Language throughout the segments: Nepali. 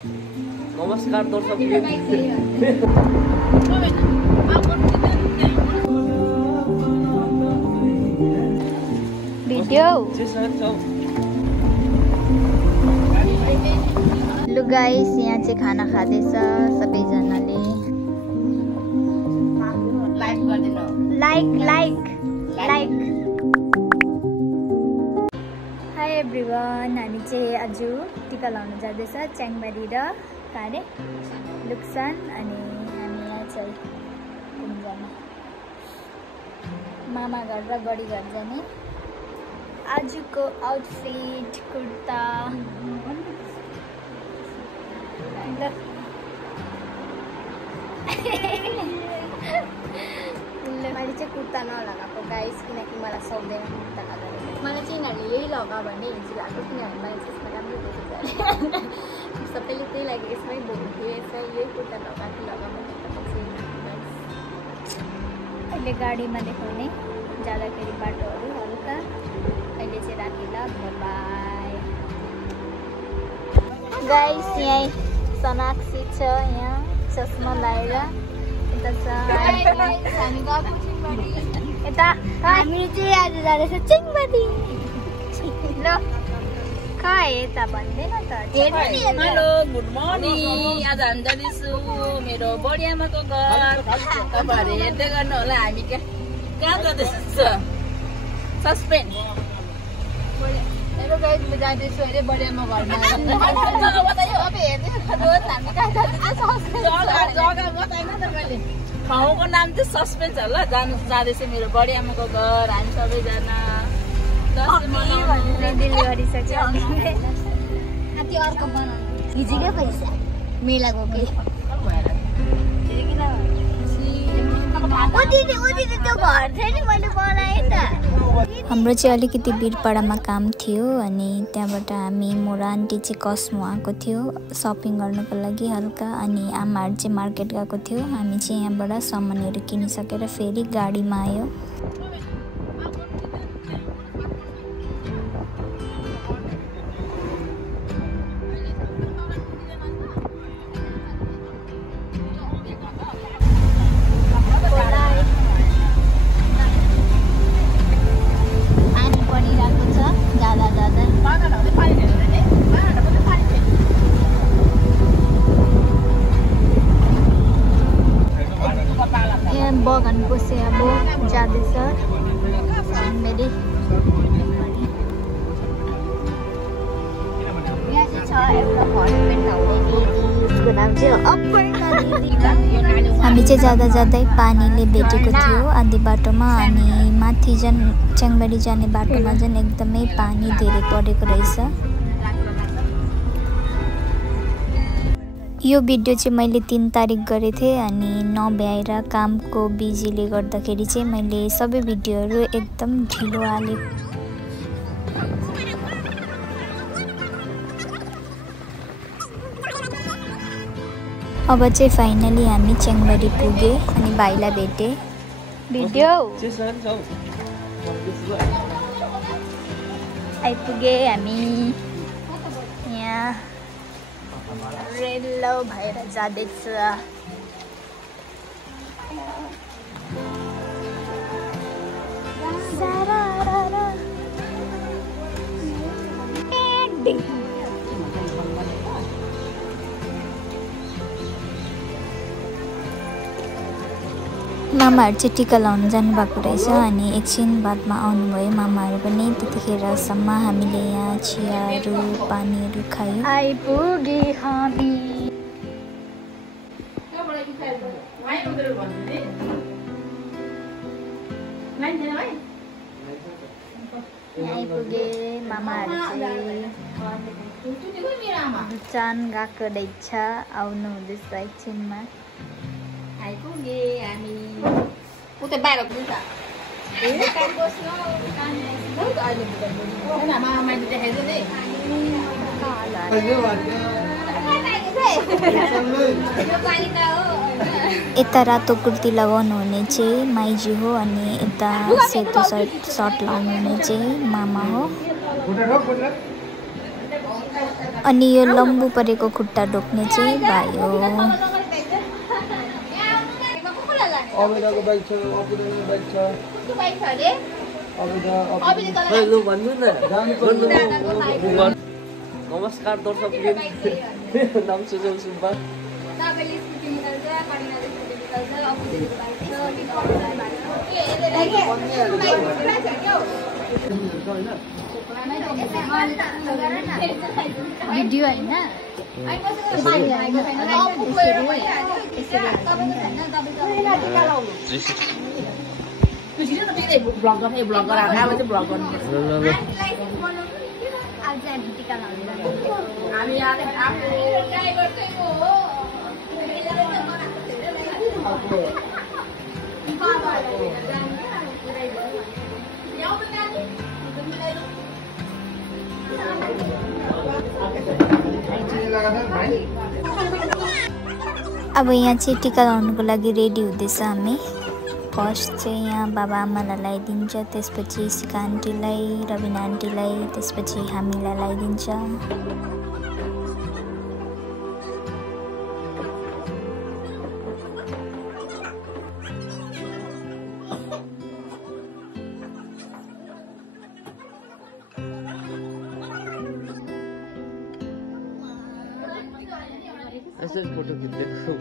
नमस्कार दर्शक भिडियो लु गाइस यहाँ चाहिँ खाना खाँदैछ सबैजनाले लाइक गरिदिनु लाइक हाई एभ्रिवान हामी चाहिँ आज टिका लाउन जाँदैछ च्याङबारी र कारे लुक्सान अनि हामी यहाँ चाहिँ घुम्न मामा घर र गडी घर जाने आजको आउटफिट कुर्ता मैले चाहिँ कुर्ता नलगाएको गाइस किनकि मलाई सक्दैन कुर्ता लगाएर मलाई चाहिँ यिनीहरूले यही लगा भने हिजो लगाएको किनभने मैले चाहिँ यसमा राम्रो देखेको सबैले त्यही लागि यसमै बोल्थ्यो यसमा यही कुर्ता लगाएको अहिले गाडीमा देखाउने जाँदाखेरि बाटोहरू हल्का अहिले चाहिँ राति ल बाई गाइस यहाँ सनाक्सी छ यहाँ चस्मा लगाएर यता हामी चाहिँ आज जाँदैछ चिङबारी ल कहाँ यता भन्दैन त हेलो गुड मर्निङ आज हामी जाँदैछु मेरो बडी आमाको घर तपाईँहरू हेर्दै गर्नु होला हामी कहाँ जाँदैछ सस्पेन्ड हेलो गाइस म जाँदैछु अरे बडी आमा घरमा ठाउँको नाम चाहिँ सस्पेन्स होला जाँदैछ मेरो बडी आमाको घर हामी सबैजना त्यो अर्को बनाउनु हिजोकै पैसा मेला गएको हाम्रो चाहिँ अलिकति वीरपाडामा काम थियो अनि त्यहाँबाट हामी मोर आन्टी चाहिँ कस्मो आएको थियो सपिङ गर्नको लागि हल्का अनि आमाहरू चाहिँ मार्केट गएको थियो हामी चाहिँ यहाँबाट सामानहरू किनिसकेर फेरि गाडीमा आयो बगानको चाहिँ अब जाँदैछ मेरी यहाँ चाहिँ छ एउटा हामी चाहिँ जाँदा जाँदै पानीले भेटेको थियो आधी बाटोमा अनि माथि झन् च्याङबारी जाने बाटोमा झन् एकदमै पानी धेरै परेको रहेछ यो भिडियो चाहिँ मैले 3 तारिक गरेको थिएँ अनि नभ्याएर कामको बिजीले गर्दाखेरि चाहिँ मैले सबै भिडियोहरू एकदम ढिलो हालेँ अब चाहिँ फाइनली हामी च्याङबारी पुगे अनि भाइलाई भेटे भिडियो आइपुगे हामी यहाँ रेलो भएर जाँदैछ मामाहरू चाहिँ टिका लाउन जानुभएको रहेछ अनि एकछिन बादमा आउनुभयो मामाहरू पनि त्यतिखेरसम्म हामीले यहाँ चियाहरू पानीहरू खायौँ आइपुगे हामी आइपुगे मामाहरू चाहिँ चान गएको रहेछ आउनु हुँदैछ एकछिनमा आइपुगे हामी उता बाहिर पुग्छ यता रातो कुर्ती लगाउनु हुने चाहिँ माइजी हो अनि यता सेतो सर्ट लाउनु हुने चाहिँ मामा हो अनि यो लम्बु परेको खुट्टा ढोक्ने चाहिँ भयो। अबिदाको बाइक छ, अबिदाको बाइक छ। कस्तो बाइक छ अरे? अबिदा लु भन्नु न। नमस्कार दर्शकवृन्द, मेरो नाम सुजल सुब्बा। तपाईले स्कुटी निकाल्छ, कडिनाले स्कुटी निकाल्छ, अबुदेको बाइक छ, भिडियो हैन अब यहाँ चाहिँ टिका लगाउनुको लागि रेडी हुँदैछ हामी। फर्स्ट चाहिँ यहाँ बाबा आमालाई लगाइदिन्छ, त्यसपछि सिका आन्टीलाई, रबिना आन्टीलाई, त्यसपछि हामीलाई लगाइदिन्छ। यसरी फोटो खिच्दैछु।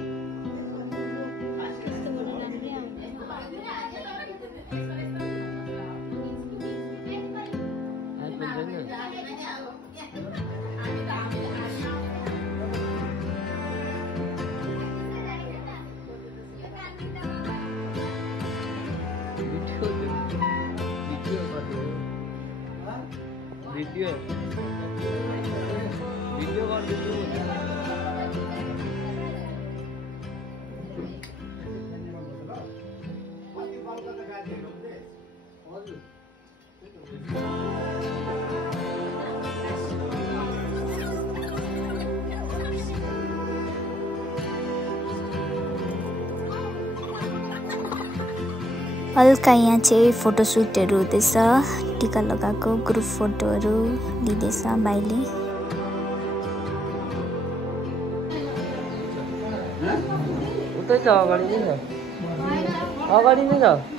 भिडियो गर्दैछु। हल्का यहाँ चाहिँ फोटोसुटहरू हुँदैछ, टिका लगाएको ग्रुप फोटोहरू लिँदैछ भाइले।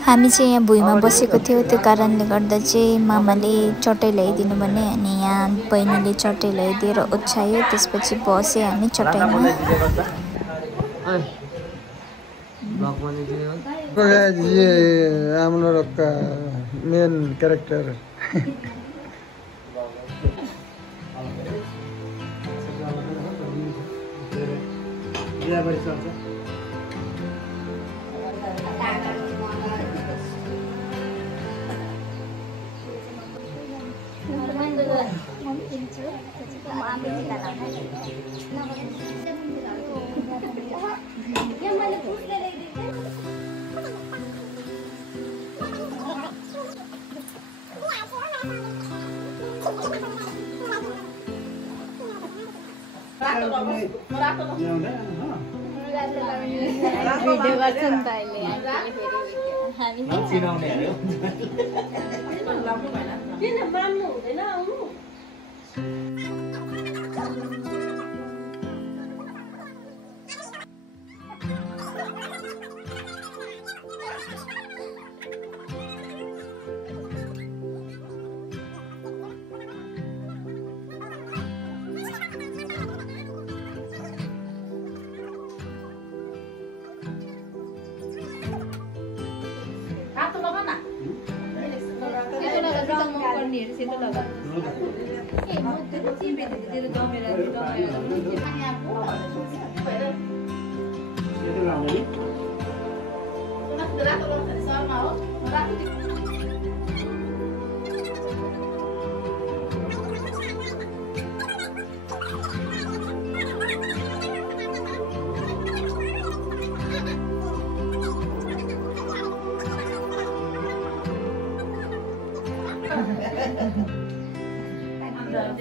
हामी चाहिँ यहाँ भुइँमा बसेको थियो, त्यो कारणले गर्दा चाहिँ मामाले चटाइ ल्याइदिनु भने अनि यहाँ बहिनीले चटाइ ल्याइदिएर ओछ्यायो, त्यसपछि बस्यो हामी चटाइमा। ये हम लोग का मेन कैरेक्टर भिडियो गर्छ नि त अहिले हामी चिनाउने हैन किन मान्नु हुँदैन आउनु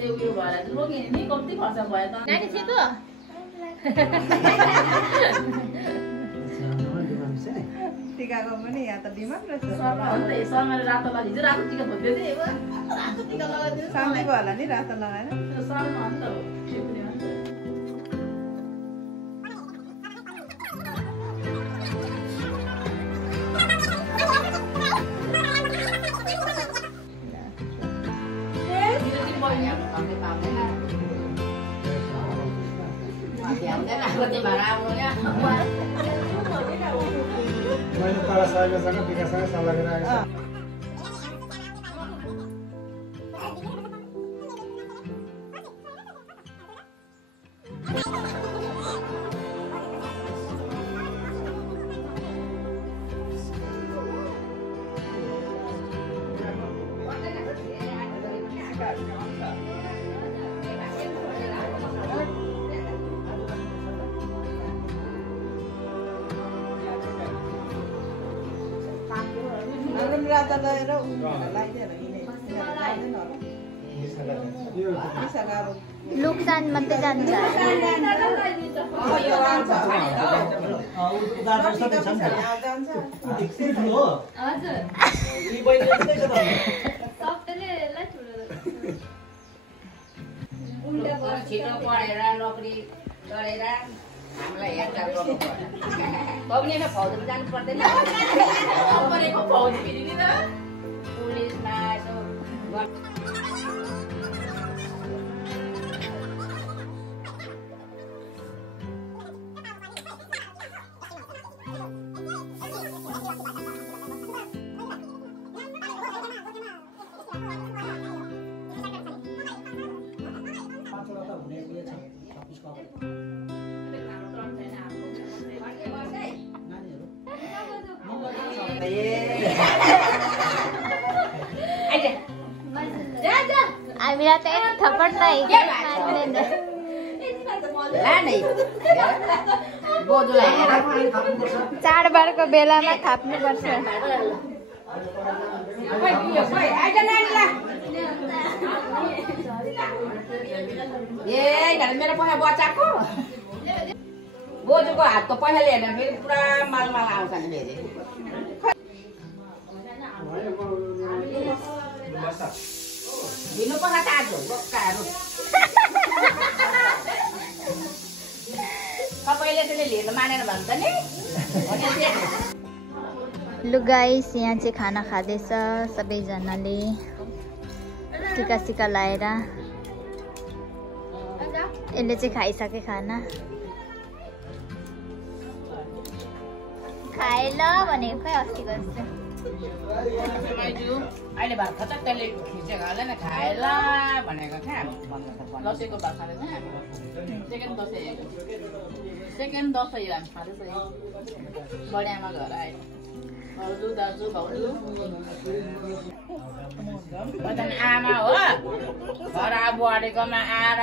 उयो भएर रोगे नि कम्ती खर्च भयो त नानी सेतो टिकाको पनि यहाँ त डिमान्ड रहेछ शर्माले रातो लगायो हिजो रातो टिका भोग्यो थिएँ रातो टिका लगाइदिनु शान्ति भयो होला नि रातो लगाएर शर्मा अन्त हो मैले तल शैलसँग विकाससँग सल्लाह गरिरहेको छु रातो लगाएर लगाइदिएर हिँड्दैन होला लुक्सान मात्रै जान्छ छिटो पढेर नोकरी गरेर हामीलाई हेरचाह गर्नु पर्यो फौजमा जानु पर्दैन फौजी फेरि पुलिसमा यसो हामीलाई त एक थप्पड नै चाडबाडको बेलामा थाप्नुपर्छ मेरो पैसा बचाएको बोजूको हातको पैसा लिएर फेरि पुरा माल आउँछ नि फेरि दिनुपर्छ काजु बोक्काहरू सबैले त्यसले लिनु मानेर भन्छ नि लु गाइस यहाँ चाहिँ खाना खाँदैछ सबैजनाले टिका सिका लाएर यसले चाहिँ खाइसके खाना खाए ल भनेको खै अस्तिको जस्तो अहिले भात खान्छ त्यसले खिचेको हालेन खाएल भनेको क्या दसैँको भात खाँदैछ सेकेन्ड दसैँ हामी खाँदैछ बढियामा घर आयो भाउजू दाजु भाउजू आमा हो छोरा बुहारीकोमा आएर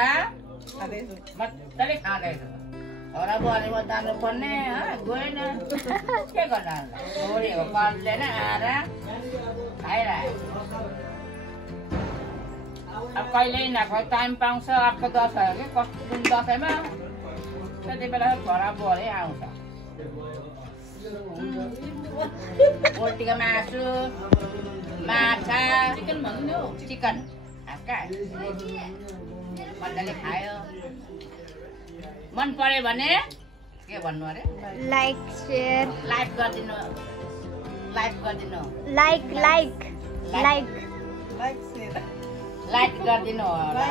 मजाले खाँदैछ छोरा बुहारीमा जानुपर्ने गएन के गर्नु छोरीको पालले नै आएर खाइरहेको अब कहिल्यै नखाइ टाइम पाउँछ अर्को दसैँ हो कि कस्तो जुन दसैँमा त्यति बेला छोरा बुहारी आउँछ पोल्ट्रीको मासु माछा चिकन भन्नु नि हौ चिकन हाक्का मजाले खायो मन पर्यो भने के भन्नु अरे लाइक शेयर लाइक गरिदिनु लाइक गरिदिनु होला